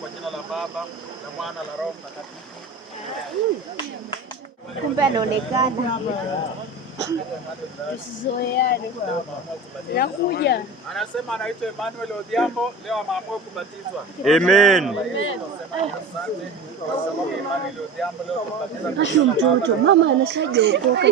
Kwa jina la Baba, la Mwana, la Roho Mtakatifu. Kumbe anaonekana. Tusizoeane. Nakuja. Anasema anaitwa Emmanuel Odhiambo, leo ameamua kubatizwa. Amen. Mtoto, mama anashaokoka.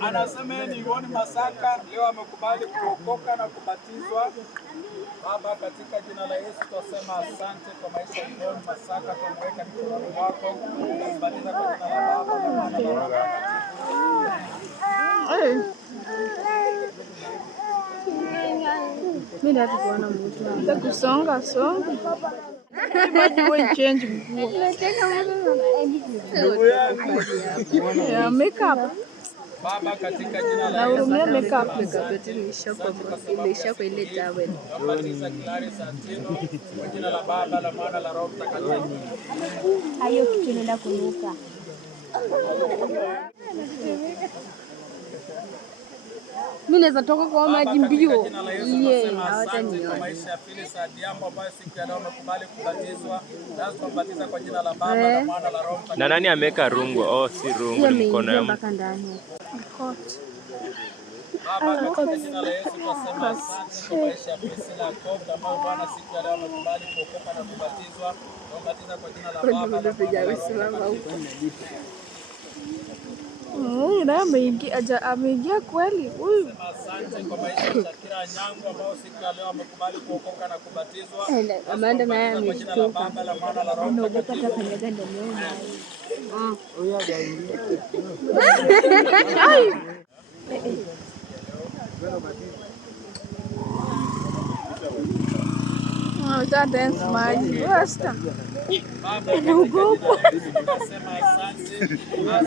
Anasema ni Yvonne Masaka, leo amekubali kuokoka na kubatizwa. Baba, katika jina la Yesu tunasema asante kwa maisha ya Yvonne Masaka, tunaweka mikononi mwako, tunabatiza kwa jina la Baba, la Mwana, la Roho Mtakatifu. Mimi nataka kuona mtu. Nataka kusonga songa. Bado wewe change mkuu. Ya makeup. Baba, katika jina la Yesu imeisha kwa ile tawel. tunabatiza Clarissa Atieno kwa jina la Baba, la Mwana, la Roho Mtakatifu. Hayo kitu inaenda kunuka. Mimi naweza toka kwa maji mbio. Yeye hawataniona. Maisha ya Phyllis Adhiambo ambayo siku ya leo amekubali kubatizwa. Lazima tumbatiza kwa jina la Baba, la Mwana, la Roho Mtakatifu. Na nani ameweka rungu? Oh, si rungu, ni mkono ya mpaka ndani. Baba, katika jina la Yesu tunasema asante kwa maisha ya Priscilla Yakob ambao Bwana siku ya leo amekubali kuokoka na kubatizwa. Tumbatiza kwa jina la Baba, la Mwana, la Roho Mtakatifu. Ameingia kweli huyu. Asante kwa maisha ya Shakira Nyango ambao siku ya leo amekubali kuokoka na kubatizwa. Amanda naye ameshtuka. Baba, la Mwana, la Roho Mtakatifu. Kanyaga ndani yao. Huyo hajaingia. Dance maji. Wasta. Naogopa. Tunasema asante kwa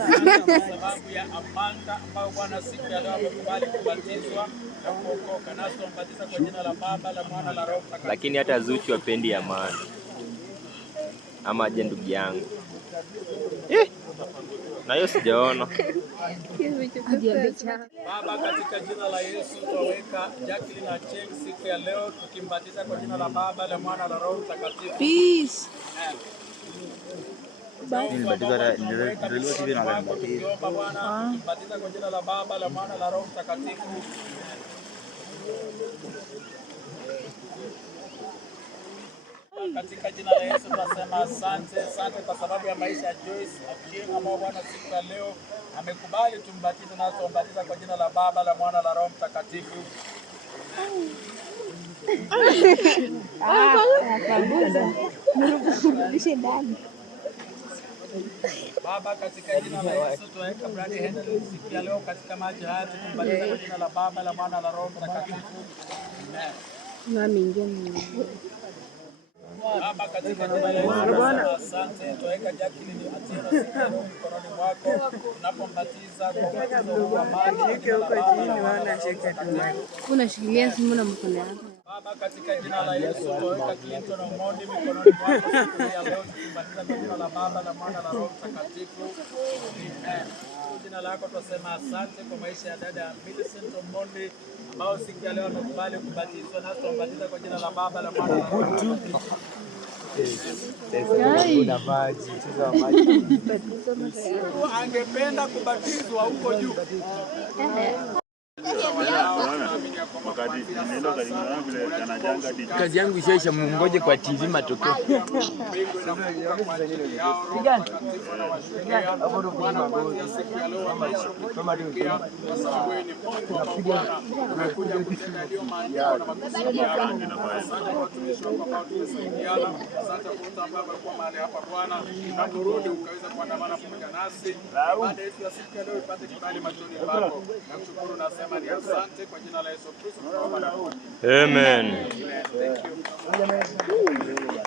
sababu ya Amanda ambao Bwana siku ya leo amekubali kubatizwa na kuokoka. Nasi tumbatiza kwa jina la Baba, la Mwana, la Roho Mtakatifu. lakini hata Zuchu apendi Amanda. Ama aje ndugu yangu. Na hiyo sijaona. Baba, katika jina la Yesu tuweka Jacqueline Acheng siku ya leo tukimbatiza kwa jina la Baba, la Mwana, la Roho Mtakatifu. Peace. Tukimbatiza kwa jina la Baba, la Mwana, la Roho Mtakatifu. Katika jina la Yesu tunasema asante kwa sababu ya maisha ya Joyce Achieng ambao Bwana siku ya leo amekubali tumbatize, na tumbatiza kwa jina la Baba, la Mwana, la Roho Mtakatifu. Baba, katika jina la Yesu tuweka Brad Henry siku ya leo katika maji haya tumbatiza kwa jina la Baba, la Mwana, la Roho Mtakatifu. Amen. Baba, katika jina la Yesu asante, tuweka Jacqueline Atieno siku ya leo mikononi mwako tunapombatiza kwa ubatizo wa maji. Unashikilia simu na mkono wako. Baba, katika jina la Yesu tuweka Clinton Omondi mikononi mwako siku ya leo tukimbatiza kwa jina la Baba, la Mwana, la Roho Mtakatifu. Amen. Jina lako tunasema asante kwa maisha ya dada Millicent Omondi ambao siku ya leo amekubali kubatizwa, na tumbatiza kwa jina la Baba, la Mwana, la Roho Mtakatifu. Angependa kubatizwa huko juu. Kazi yangu ishaisha, mungoje kwa TV matokeo. Asante kwa jina la Yesu Kristo. Amen. Thank you.